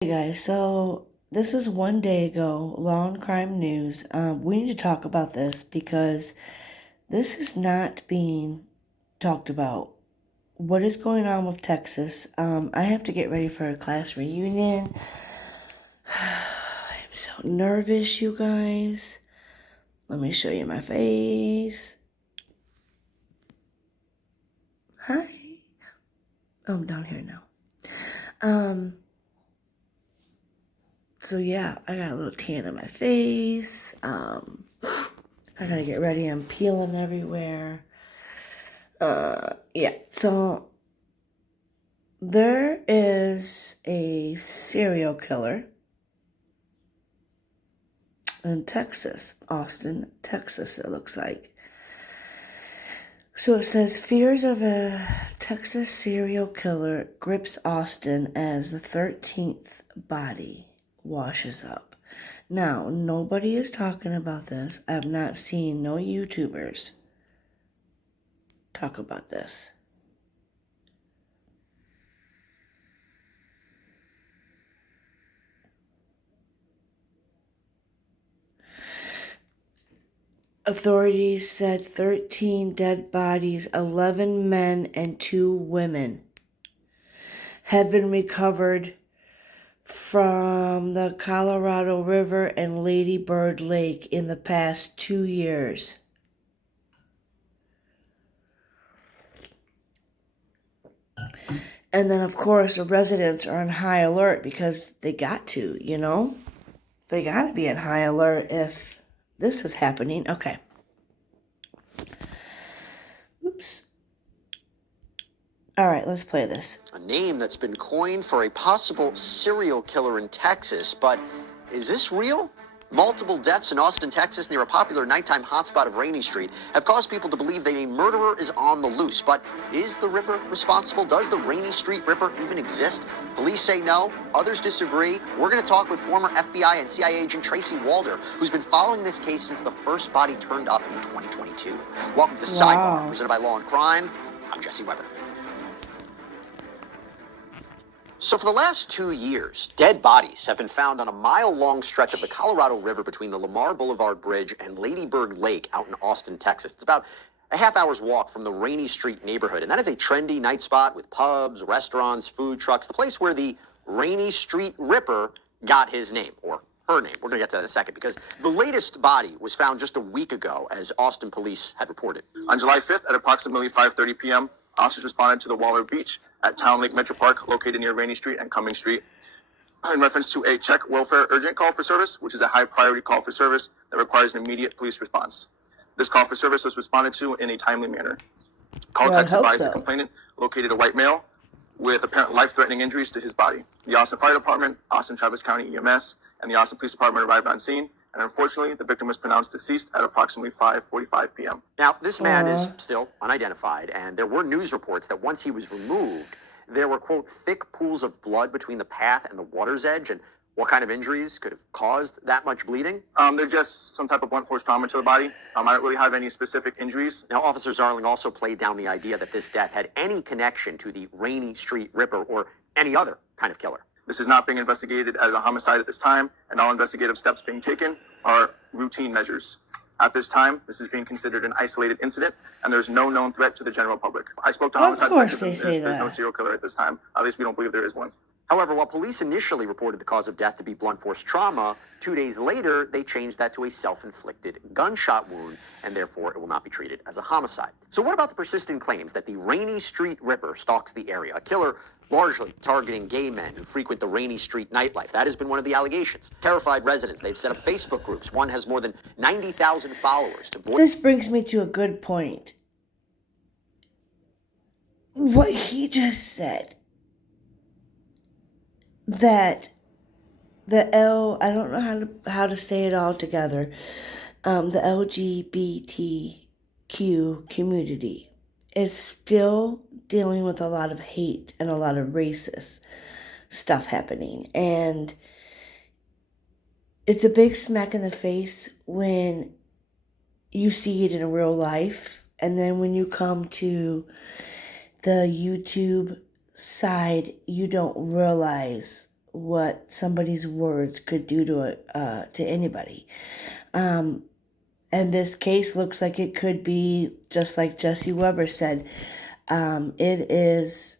Hey guys, so this is one day ago, Law and Crime News. We need to talk about this because this is not being talked about. What is going on with Texas? I have to get ready for a class reunion. I'm so nervous, you guys. Let me show you my face. Hi. Oh, I'm down here now. So yeah, I got a little tan on my face. I gotta get ready. I'm peeling everywhere. Yeah. So there is a serial killer in Texas, Austin, Texas, it looks like. So it says fears of a Texas serial killer grips Austin as the 13th body washes up. Now, nobody is talking about this. I've not seen no YouTubers talk about this. Authorities said 13 dead bodies, 11 men and 2 women, have been recovered from the Colorado River and Lady Bird Lake in the past 2 years. And then, of course, the residents are on high alert because they got to, They got to be on high alert if this is happening. Okay. Oops. All right, let's play this. A name that's been coined for a possible serial killer in Texas, but is this real? Multiple deaths in Austin, Texas, near a popular nighttime hotspot of Rainy Street, have caused people to believe that a murderer is on the loose. But is the Ripper responsible? Does the Rainy Street Ripper even exist? Police say no. Others disagree. We're going to talk with former FBI and CIA agent Tracy Walder, who's been following this case since the first body turned up in 2022. Welcome to Sidebar, presented by Law and Crime. I'm Jesse Weber. So for the last 2 years, dead bodies have been found on a mile-long stretch of the Colorado River between the Lamar Boulevard Bridge and Lady Bird Lake out in Austin, Texas. It's about a half-hour's walk from the Rainy Street neighborhood, and that is a trendy night spot with pubs, restaurants, food trucks, the place where the Rainy Street Ripper got his name, or her name. We're going to get to that in a second, because the latest body was found just a week ago, as Austin police had reported. On July 5th at approximately 5:30 p.m., officers responded to the Waller Beach at Town Lake Metro Park, located near Rainy Street and Cumming Street, in reference to a check welfare urgent call for service, which is a high priority call for service that requires an immediate police response. This call for service was responded to in a timely manner. Call text advised the complainant located a white male with apparent life-threatening injuries to his body. The Austin Fire Department, Austin Travis County EMS, and the Austin Police Department arrived on scene, and unfortunately, the victim was pronounced deceased at approximately 5:45 p.m. Now, this man is still unidentified, and there were news reports that once he was removed, there were, quote, thick pools of blood between the path and the water's edge. And what kind of injuries could have caused that much bleeding? They're just some type of blunt force trauma to the body. I don't really have any specific injuries. Now, Officer Zarling also played down the idea that this death had any connection to the Rainy Street Ripper or any other kind of killer. This is not being investigated as a homicide at this time, and all investigative steps being taken are routine measures. At this time, this is being considered an isolated incident, and there's no known threat to the general public. I spoke to homicide detectives, and there's no serial killer at this time. At least we don't believe there is one. However, while police initially reported the cause of death to be blunt force trauma, 2 days later, they changed that to a self-inflicted gunshot wound, and therefore it will not be treated as a homicide. So what about the persistent claims that the Rainy Street Ripper stalks the area, a killer largely targeting gay men who frequent the Rainy Street nightlife? That has been one of the allegations. Terrified residents, they've set up Facebook groups. One has more than 90,000 followers. This brings me to a good point. What he just said, that I don't know how to say it all together, the LGBTQ community is still dealing with a lot of hate and a lot of racist stuff happening. And it's a big smack in the face when you see it in real life. And then when you come to the YouTube side, you don't realize what somebody's words could do to anybody. And this case looks like it could be just like Jesse Weber said. It is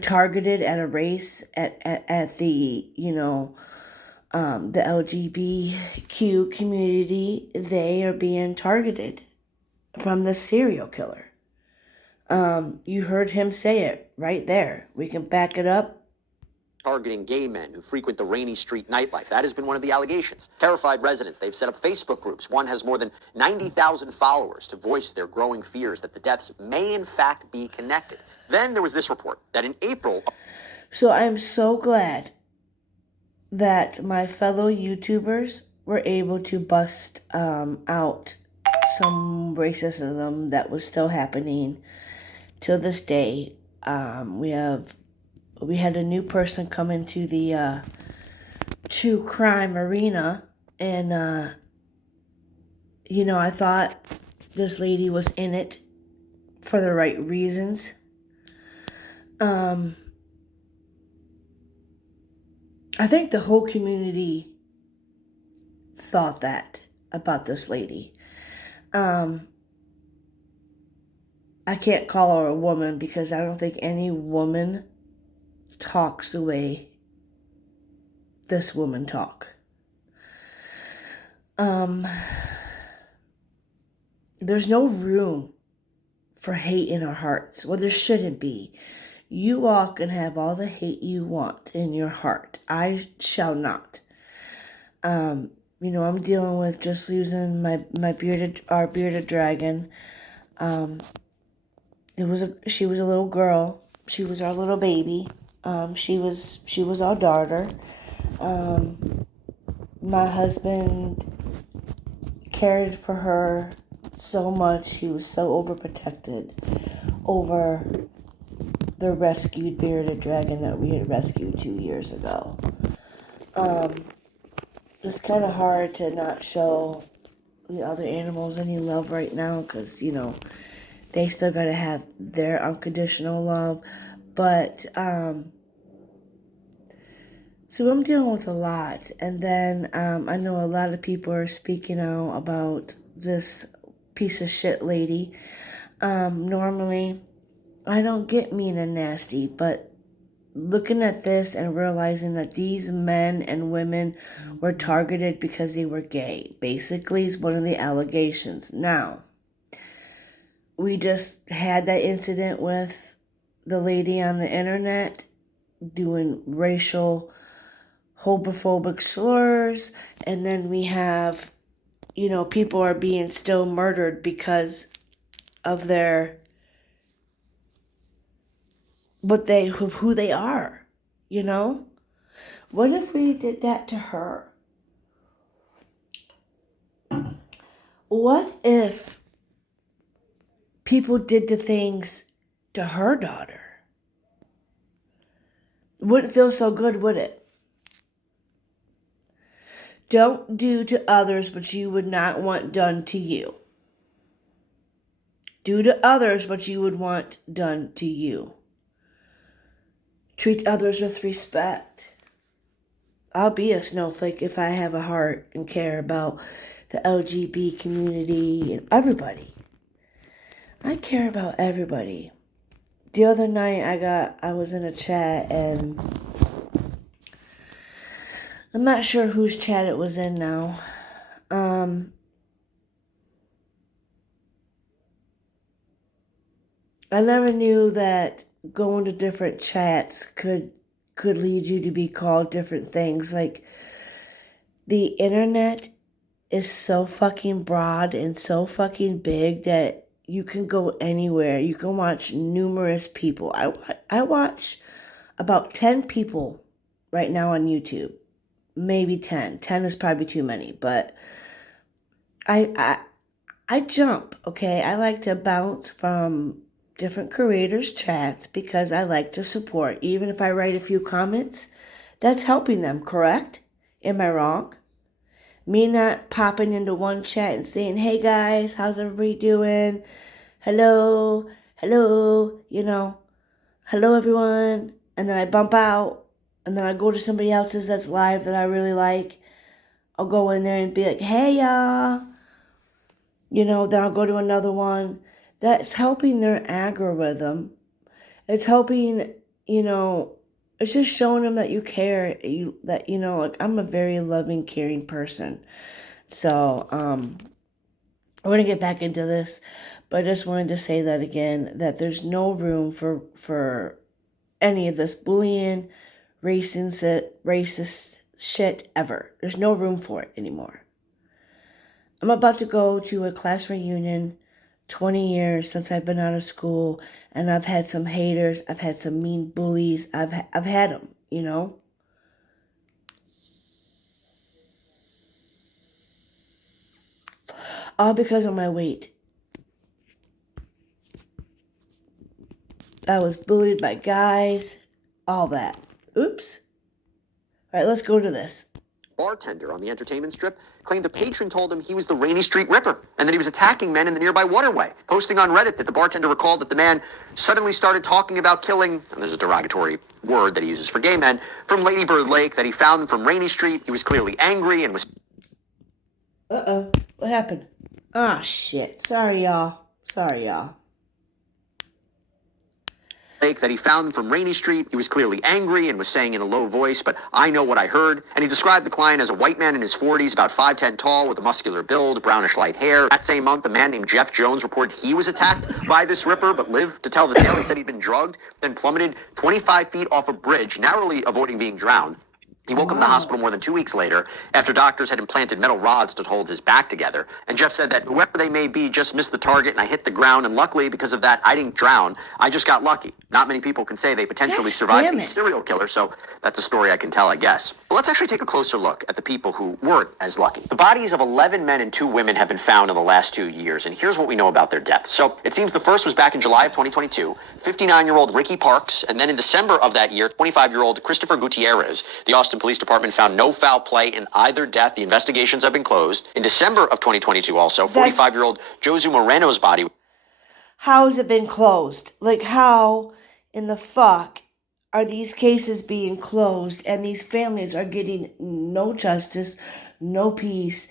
targeted at a race, at the the LGBTQ community. They are being targeted from the serial killer. You heard him say it right there. We can back it up. Targeting gay men who frequent the Rainy Street nightlife. That has been one of the allegations. Terrified residents, they've set up Facebook groups. One has more than 90,000 followers to voice their growing fears that the deaths may in fact be connected. Then there was this report that in April... So I'm so glad that my fellow YouTubers were able to bust out some racism that was still happening till this day. We had a new person come into the true crime arena, and I thought this lady was in it for the right reasons. I think the whole community thought that about this lady. I can't call her a woman because I don't think any woman talks the way this woman talk. There's no room for hate in our hearts. Well, there shouldn't be. You all can have all the hate you want in your heart. I shall not. I'm dealing with just losing our bearded dragon. She was a little girl. She was our little baby. She was our daughter. My husband cared for her so much. He was so overprotected over the rescued bearded dragon that we had rescued 2 years ago. It's kind of hard to not show the other animals any love right now because, they still got to have their unconditional love. But, so I'm dealing with a lot. And then I know a lot of people are speaking out about this piece of shit lady. Normally, I don't get mean and nasty, but looking at this and realizing that these men and women were targeted because they were gay, basically, is one of the allegations. Now, we just had that incident with the lady on the internet doing racial homophobic slurs, and then we have, people are being still murdered because of their who they are, What if we did that to her? What if people did the things to her daughter? Wouldn't feel so good, would it? Don't do to others what you would not want done to you. Do to others what you would want done to you. Treat others with respect. I'll be a snowflake if I have a heart and care about the LGBT community and everybody. I care about everybody. The other night I was in a chat, and I'm not sure whose chat it was in now. I never knew that going to different chats could lead you to be called different things. Like, the internet is so fucking broad and so fucking big that you can go anywhere. You can watch numerous people. I watch about 10 people right now on YouTube. Maybe 10. 10 is probably too many, but I jump, okay? I like to bounce from different creators' chats because I like to support. Even if I write a few comments, that's helping them, correct? Am I wrong? Me not popping into one chat and saying, hey guys, how's everybody doing? Hello, hello everyone. And then I bump out and then I go to somebody else's that's live that I really like. I'll go in there and be like, hey, y'all. Then I'll go to another one. That's helping their algorithm. It's helping, it's just showing them that you care. Like I'm a very loving, caring person. So, we're going to get back into this, but I just wanted to say that again, that there's no room for any of this bullying, racist shit ever. There's no room for it anymore. I'm about to go to a class reunion, 20 years since I've been out of school, and I've had some haters, I've had some mean bullies, I've had them, all because of my weight. I was bullied by guys, all that. Oops. All right, let's go to this. Bartender on the entertainment strip claimed a patron told him he was the Rainy Street Ripper and that he was attacking men in the nearby waterway. Posting on Reddit that the bartender recalled that the man suddenly started talking about killing, and there's a derogatory word that he uses for gay men, from Lady Bird Lake, that he found them from Rainy Street. He was clearly angry and was... Uh-oh. What happened? Ah, shit. Sorry, y'all. That he found them from Rainy Street. He was clearly angry and was saying in a low voice, but I know what I heard. And he described the client as a white man in his 40s, about 5'10" tall, with a muscular build, brownish light hair. That same month, a man named Jeff Jones reported he was attacked by this Ripper, but lived to tell the tale. He said he'd been drugged, then plummeted 25 feet off a bridge, narrowly avoiding being drowned. He woke up in the hospital more than 2 weeks later after doctors had implanted metal rods to hold his back together. And Jeff said that whoever they may be just missed the target and I hit the ground. And luckily, because of that, I didn't drown. I just got lucky. Not many people can say they potentially survived a serial killer. So that's a story I can tell, I guess. But let's actually take a closer look at the people who weren't as lucky. The bodies of 11 men and 2 women have been found in the last 2 years. And here's what we know about their deaths. So it seems the first was back in July of 2022, 59-year-old Ricky Parks. And then in December of that year, 25-year-old Christopher Gutierrez. The Austin Police Department found no foul play in either death. The investigations have been closed. In December of 2022 also, 45-year-old Josu Moreno's body. How has it been closed? Like, how in the fuck are these cases being closed and these families are getting no justice, no peace?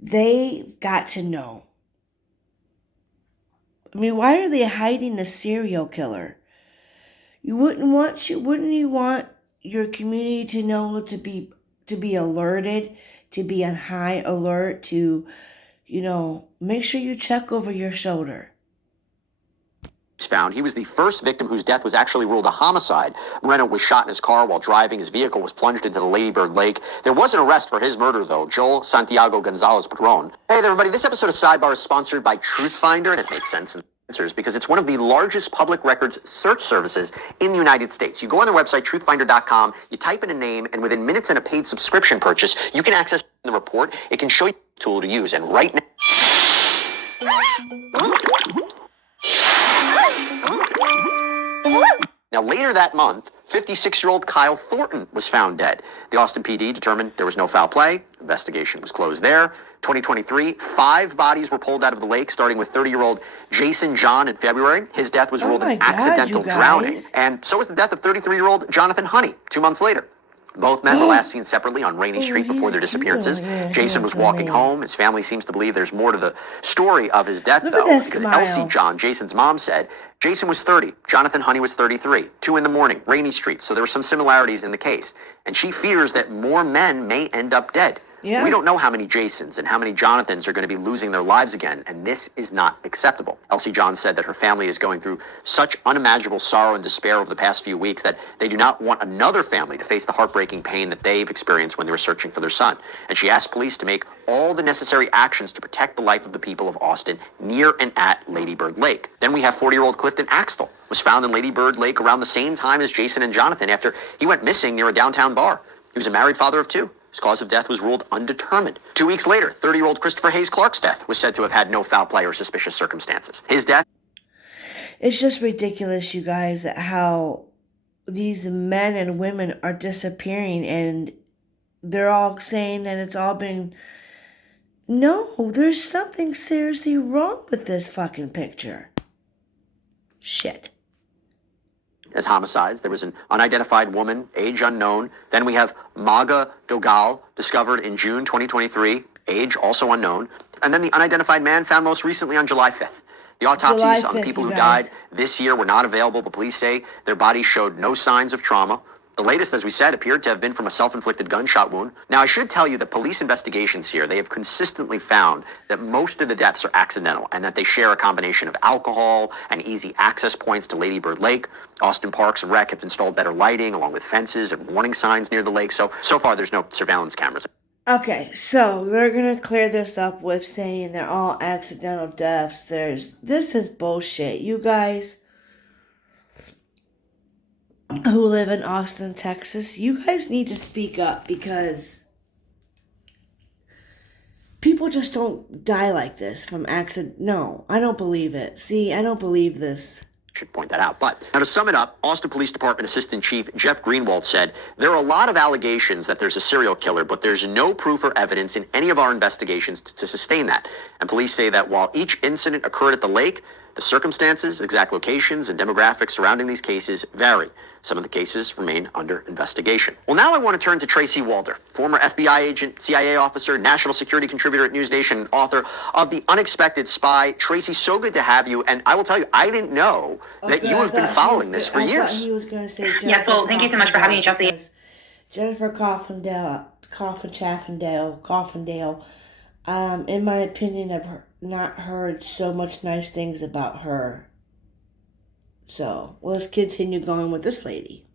They've got to know. I mean, why are they hiding the serial killer? Wouldn't you want your community to know, to be alerted, to be on high alert, to, make sure you check over your shoulder? Found. He was the first victim whose death was actually ruled a homicide. Moreno was shot in his car while driving. His vehicle was plunged into the Lady Bird Lake. There was an arrest for his murder, though. Joel Santiago Gonzalez Padron. Hey there, everybody. This episode of Sidebar is sponsored by Truthfinder, and it makes sense because it's one of the largest public records search services in the United States. You go on their website, truthfinder.com, you type in a name, and within minutes and a paid subscription purchase, you can access the report. It can show you the tool to use. And right now... Now, later that month, 56-year-old Kyle Thornton was found dead. The Austin PD determined there was no foul play. Investigation was closed there. 2023, 5 bodies were pulled out of the lake, starting with 30-year-old Jason John in February. His death was ruled an accidental drowning. And so was the death of 33-year-old Jonathan Honey 2 months later. Both men were last seen separately on Rainy Street before their disappearances. Jason was walking home. His family seems to believe there's more to the story of his death, though, because Elsie John, Jason's mom, said Jason was 30, Jonathan Honey was 33, 2 in the morning, Rainy Street. So there were some similarities in the case. And she fears that more men may end up dead. Yeah. We don't know how many Jasons and how many Jonathans are going to be losing their lives again, and this is not acceptable. Elsie John said that her family is going through such unimaginable sorrow and despair over the past few weeks that they do not want another family to face the heartbreaking pain that they've experienced when they were searching for their son. And she asked police to make all the necessary actions to protect the life of the people of Austin near and at Lady Bird Lake. Then we have 40-year-old Clifton Axtell, was found in Lady Bird Lake around the same time as Jason and Jonathan after he went missing near a downtown bar. He was a married father of 2. His cause of death was ruled undetermined. 2 weeks later, 30-year-old Christopher Hayes Clark's death was said to have had no foul play or suspicious circumstances. His death... It's just ridiculous, you guys, how these men and women are disappearing, and they're all saying that it's all been... No, there's something seriously wrong with this fucking picture. Shit. as homicides. There was an unidentified woman, age unknown. Then we have Maga Dogal, discovered in June 2023, age also unknown. And then the unidentified man found most recently on July 5th. The autopsies on the people who died this year were not available, but police say their bodies showed no signs of trauma. The latest, as we said, appeared to have been from a self-inflicted gunshot wound. Now, I should tell you that police investigations here, they have consistently found that most of the deaths are accidental and that they share a combination of alcohol and easy access points to Lady Bird Lake. Austin Parks and Rec have installed better lighting along with fences and warning signs near the lake. So far, there's no surveillance cameras. Okay, so they're gonna clear this up with saying they're all accidental deaths. This is bullshit. You guys who live in Austin, Texas, you guys need to speak up because people just don't die like this from accident. No, I don't believe it. See, I don't believe this. Should point that out. But now to sum it up, Austin Police Department Assistant Chief Jeff Greenwald said, there are a lot of allegations that there's a serial killer, but there's no proof or evidence in any of our investigations to sustain that. And police say that while each incident occurred at the lake, the circumstances, exact locations, and demographics surrounding these cases vary. Some of the cases remain under investigation. Well, now I want to turn to Tracy Walder, former FBI agent, CIA officer, national security contributor at News Nation, and author of The Unexpected Spy. Tracy, so good to have you. And I will tell you, I didn't know that you have been following this for years. I thought he was going to say Jennifer. Yes, well, thank you so much for having me, Chelsea. Jennifer Coffindale, in my opinion, I've not heard so much nice things about her. So, let's continue going with this lady.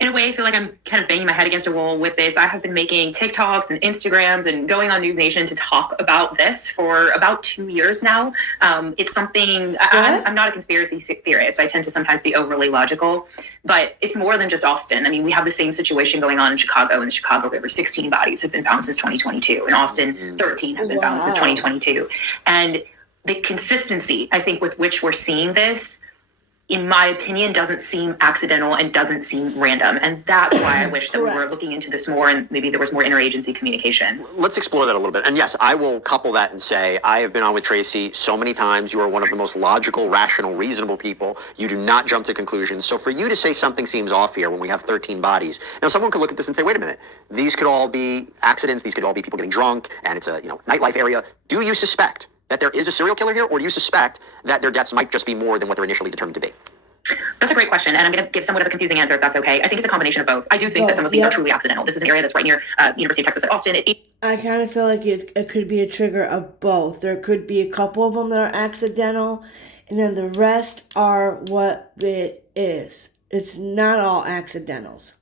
In a way, I feel like I'm kind of banging my head against a wall with this. I have been making TikToks and Instagrams and going on News Nation to talk about this for about 2 years now. It's something, I'm not a conspiracy theorist. I tend to sometimes be overly logical, but it's more than just Austin. I mean, we have the same situation going on in Chicago in the Chicago River. 16 bodies have been found since 2022. In Austin, 13 have been found since 2022. And the consistency, I think, with which we're seeing this, in my opinion, doesn't seem accidental and doesn't seem random. And that's why I wish that we were looking into this more and maybe there was more interagency communication. Let's explore that a little bit. And yes, I will couple that and say, I have been on with Tracy so many times. You are one of the most logical, rational, reasonable people. You do not jump to conclusions. So for you to say something seems off here when we have 13 bodies, now someone could look at this and say, wait a minute, these could all be accidents. These could all be people getting drunk and it's a nightlife area. Do you suspect that there is a serial killer here, or do you suspect that their deaths might just be more than what they're initially determined to be? That's a great question, and I'm going to give somewhat of a confusing answer if that's okay. I think it's a combination of both. I do think that some of these are truly accidental. This is an area that's right near University of Texas at Austin. I kind of feel like it could be a trigger of both. There could be a couple of them that are accidental, and then the rest are what it is. It's not all accidentals.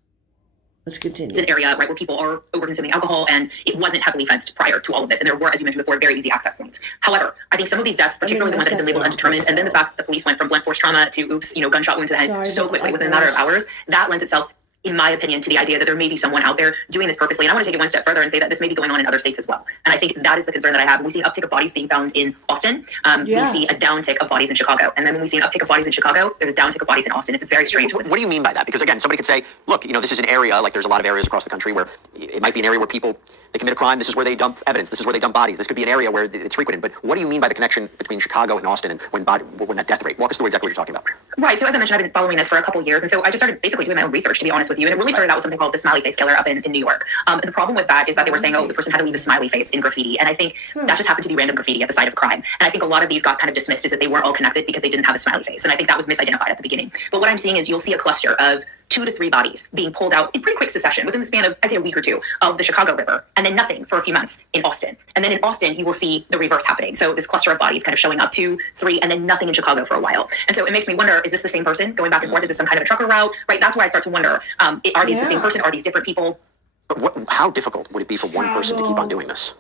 Let's continue. It's an area, right, where people are over-consuming alcohol, and it wasn't heavily fenced prior to all of this. And there were, as you mentioned before, very easy access points. However, I think some of these deaths, particularly the ones that have been labeled undetermined, and then the fact that the police went from blunt force trauma to, gunshot wound to the head so quickly within a matter of hours, that lends itself, in my opinion, to the idea that there may be someone out there doing this purposely. And I want to take it one step further and say that this may be going on in other states as well. And I think that is the concern that I have. When we see an uptick of bodies being found in Austin, we see a downtick of bodies in Chicago. And then when we see an uptick of bodies in Chicago, there's a downtick of bodies in Austin. It's very strange. What do you mean by that? Because again, somebody could say, look, this is an area, like there's a lot of areas across the country where it might be an area where people, they commit a crime. This is where they dump evidence. This is where they dump bodies. This could be an area where it's frequented. But what do you mean by the connection between Chicago and Austin and when that death rate? Walk us through exactly what you're talking about. Right. So as I mentioned, I've been following this for a couple of years. And so I just started basically doing my own research, to be honest with you. And it really started out with something called the smiley face killer up in New York. And the problem with that is that they were saying, the person had to leave a smiley face in graffiti. And I think that just happened to be random graffiti at the site of a crime. And I think a lot of these got kind of dismissed as that they weren't all connected because they didn't have a smiley face. And I think that was misidentified at the beginning. But what I'm seeing is you'll see a cluster of 2 to 3 bodies being pulled out in pretty quick succession within the span of, I'd say, a week or two of the Chicago River, and then nothing for a few months in Austin. And then in Austin, you will see the reverse happening. So this cluster of bodies kind of showing up 2, 3, and then nothing in Chicago for a while. And so it makes me wonder, is this the same person going back and forth? Is this some kind of a trucker route? Right. That's where I start to wonder, are these the same person? Are these different people? But how difficult would it be for one person to keep on doing this?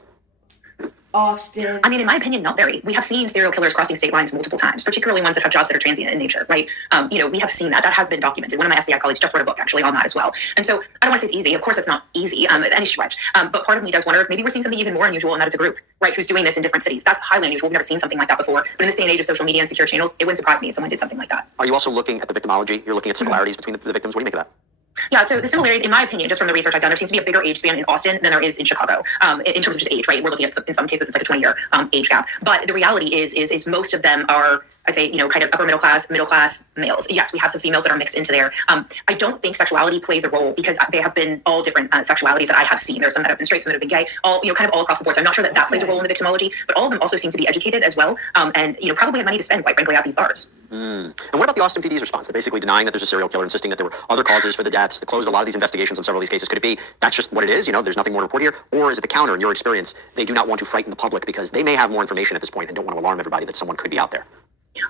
Austin. I mean, in my opinion, not very. We have seen serial killers crossing state lines multiple times, particularly ones that have jobs that are transient in nature, right? We have seen that. That has been documented. One of my FBI colleagues just wrote a book actually on that as well. And so I don't want to say it's easy. Of course, it's not easy at any stretch. But part of me does wonder if maybe we're seeing something even more unusual, and that is a group, right, who's doing this in different cities. That's highly unusual. We've never seen something like that before. But in this day and age of social media and secure channels, it wouldn't surprise me if someone did something like that. Are you also looking at the victimology? You're looking at similarities between the victims. What do you make of that? Yeah, so the similarities, in my opinion, just from the research I've done, there seems to be a bigger age span in Austin than there is in Chicago, in terms of just age, right? We're looking at, in some cases, it's like a 20-year age gap. But the reality is most of them are I'd say, kind of upper middle class males. Yes, we have some females that are mixed into there. I don't think sexuality plays a role because they have been all different sexualities that I have seen. There's some that have been straight, some that have been gay, all, kind of all across the board. So I'm not sure that plays a role in the victimology, but all of them also seem to be educated as well. And, probably have money to spend, quite frankly, at these bars. And what about the Austin PD's response? They're basically denying that there's a serial killer, insisting that there were other causes for the deaths. They closed a lot of these investigations on several of these cases. Could it be that's just what it is? There's nothing more to report here? Or is it the counter, in your experience, they do not want to frighten the public because they may have more information at this point and don't want to alarm everybody that someone could be out there?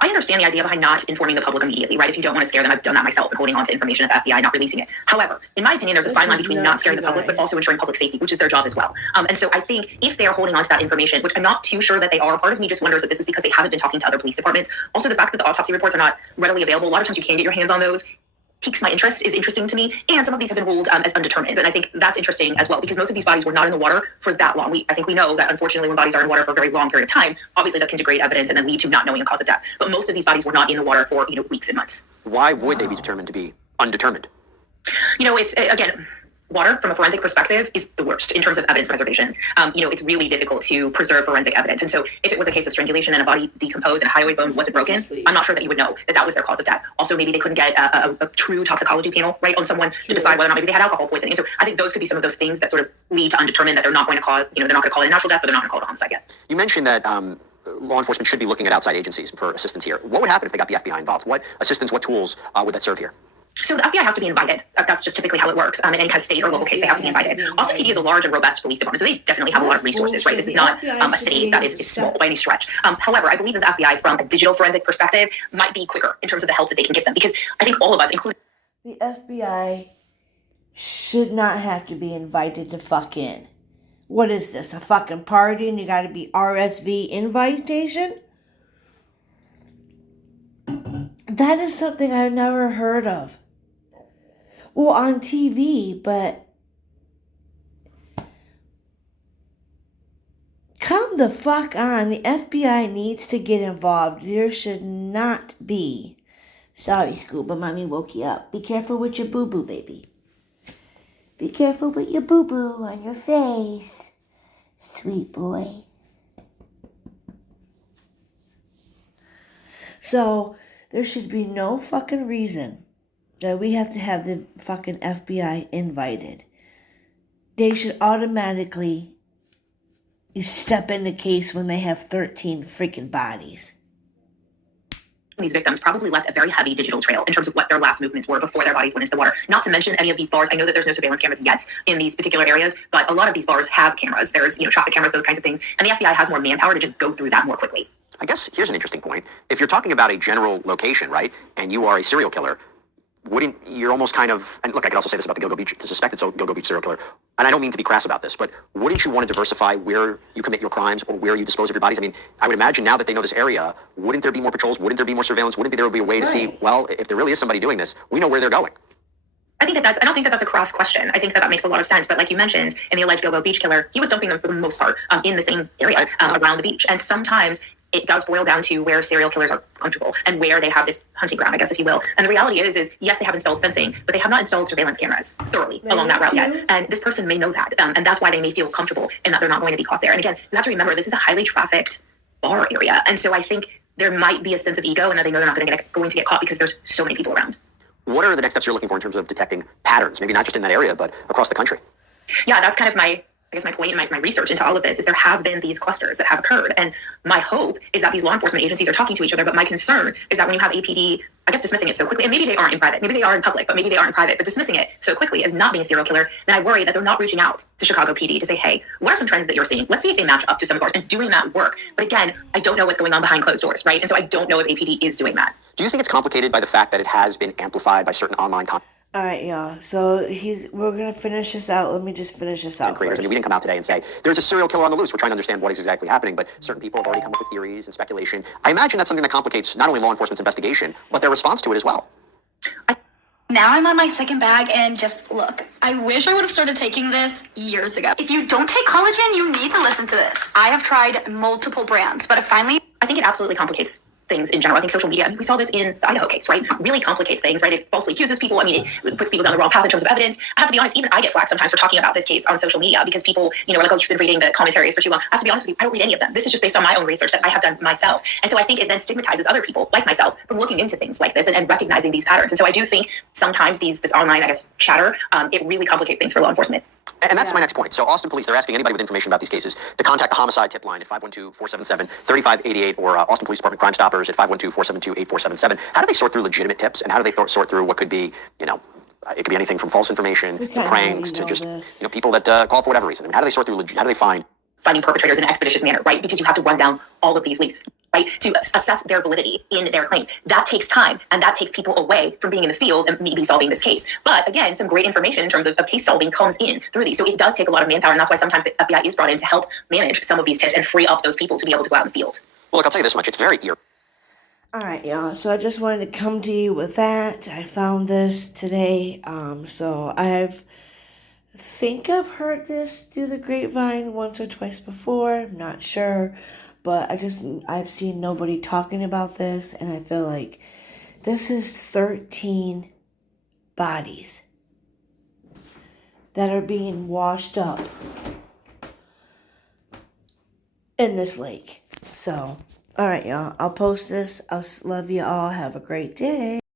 I understand the idea behind not informing the public immediately, right? If you don't want to scare them, I've done that myself and holding on to information at the FBI, not releasing it. However, in my opinion, there's a fine line between not scaring the public, but also ensuring public safety, which is their job as well. And so I think if they're holding on to that information, which I'm not too sure that they are, part of me just wonders that this is because they haven't been talking to other police departments. Also, the fact that the autopsy reports are not readily available, a lot of times you can get your hands on those, piques my interest, is interesting to me, and some of these have been ruled as undetermined, and I think that's interesting as well, because most of these bodies were not in the water for that long. I think we know that, unfortunately, when bodies are in water for a very long period of time, obviously that can degrade evidence and then lead to not knowing the cause of death, but most of these bodies were not in the water for, weeks and months. Why would they be determined to be undetermined? If, again, water, from a forensic perspective, is the worst in terms of evidence preservation. It's really difficult to preserve forensic evidence. And so if it was a case of strangulation and a body decomposed and a highway bone wasn't broken, I'm not sure that you would know that that was their cause of death. Also, maybe they couldn't get a true toxicology panel, right, on someone to decide whether or not maybe they had alcohol poisoning. And so I think those could be some of those things that sort of lead to undetermined, that they're not going to cause, they're not going to call it a natural death, but they're not going to call it a homicide yet. You mentioned that law enforcement should be looking at outside agencies for assistance here. What would happen if they got the FBI involved? What assistance, what tools would that serve here? So the FBI has to be invited. That's just typically how it works. In any kind of state or local case, they have to be invited. Austin PD is a large and robust police department, so they definitely have a lot of resources, right? This is not a city that is small by any stretch. However, I believe that the FBI, from a digital forensic perspective, might be quicker in terms of the help that they can give them, because I think all of us, including the FBI, should not have to be invited to fuck in. What is this, a fucking party and you gotta be RSV invitation? That is something I've never heard of. Well, on TV, but come the fuck on. The FBI needs to get involved. There should not be. Sorry, Scuba, mommy woke you up. Be careful with your boo-boo, baby. Be careful with your boo-boo on your face. Sweet boy. So, there should be no fucking reason that we have to have the fucking FBI invited. They should automatically step in the case when they have 13 freaking bodies. These victims probably left a very heavy digital trail in terms of what their last movements were before their bodies went into the water. Not to mention any of these bars. I know that there's no surveillance cameras yet in these particular areas, but a lot of these bars have cameras. There's, traffic cameras, those kinds of things. And the FBI has more manpower to just go through that more quickly. I guess here's an interesting point. If you're talking about a general location, right, and you are a serial killer, wouldn't you're almost kind of, and look, I could also say this about the suspected Gilgo Beach serial killer, and I don't mean to be crass about this, but wouldn't you want to diversify where you commit your crimes or where you dispose of your bodies? I mean, I would imagine now that they know this area, wouldn't there be more patrols? Wouldn't there be more surveillance? Wouldn't there be a way to see, well, if there really is somebody doing this, we know where they're going? I don't think that that's a cross question. I think that makes a lot of sense. But like you mentioned, in the alleged Gilgo Beach killer, he was dumping them for the most part in the same area around the beach. And sometimes it does boil down to where serial killers are comfortable and where they have this hunting ground, I guess, if you will. And the reality is yes, they have installed fencing, but they have not installed surveillance cameras thoroughly along that route yet. And this person may know that. And that's why they may feel comfortable in that they're not going to be caught there. And again, you have to remember, this is a highly trafficked bar area. And so I think there might be a sense of ego and that they know they're not going to get caught because there's so many people around. What are the next steps you're looking for in terms of detecting patterns? Maybe not just in that area, but across the country. Yeah, that's kind of my point in my research into all of this is there have been these clusters that have occurred. And my hope is that these law enforcement agencies are talking to each other. But my concern is that when you have APD, I guess, dismissing it so quickly, and maybe they aren't in private, maybe they are in public, but maybe they aren't in private, but dismissing it so quickly as not being a serial killer, then I worry that they're not reaching out to Chicago PD to say, hey, what are some trends that you're seeing? Let's see if they match up to some of ours and doing that work. But again, I don't know what's going on behind closed doors, right? And so I don't know if APD is doing that. Do you think it's complicated by the fact that it has been amplified by certain online content? All right, y'all. So we're gonna finish this out. Let me just finish this out Creators. first. I mean, we didn't come out today and say there's a serial killer on the loose. We're trying to understand what is exactly happening, but certain people have already come up with theories and speculation. I imagine that's something that complicates not only law enforcement's investigation, but their response to it as well. Now I'm on my second bag, and just look, I wish I would have started taking this years ago. If you don't take collagen, you need to listen to this. I have tried multiple brands, but I think it absolutely complicates things in general. I think social media, I mean, we saw this in the Idaho case, right? Really complicates things, right? It falsely accuses people. I mean, it puts people down the wrong path in terms of evidence. I have to be honest, even I get flack sometimes for talking about this case on social media because people, you know, are like, oh, you've been reading the commentaries for too long. I have to be honest with you, I don't read any of them. This is just based on my own research that I have done myself. And so I think it then stigmatizes other people like myself from looking into things like this and recognizing these patterns. And so I do think sometimes this online, I guess, chatter, it really complicates things for law enforcement. And that's my next point. So Austin Police, they're asking anybody with information about these cases to contact the homicide tip line at 512-477-3588 or Austin Police Department Crime Stoppers at 512-472-8477. How do they sort through legitimate tips, and how do they sort through what could be, you know, it could be anything from false information to pranks to just, you know, people that call for whatever reason. I mean, how do they sort through, how do they finding perpetrators in an expeditious manner, right? Because you have to run down all of these leads, right? To assess their validity in their claims. That takes time, and that takes people away from being in the field and maybe solving this case. But again, some great information in terms of case solving comes in through these. So it does take a lot of manpower, and that's why sometimes the FBI is brought in to help manage some of these tips and free up those people to be able to go out in the field. Well, look, I'll tell you this much. It's very All right, y'all. So I just wanted to come to you with that. I found this today. So think I've heard this through the grapevine once or twice before. I'm not sure, but I've seen nobody talking about this, and I feel like this is 13 bodies that are being washed up in this lake. So, all right, y'all. I'll post this. I'll love you all. Have a great day.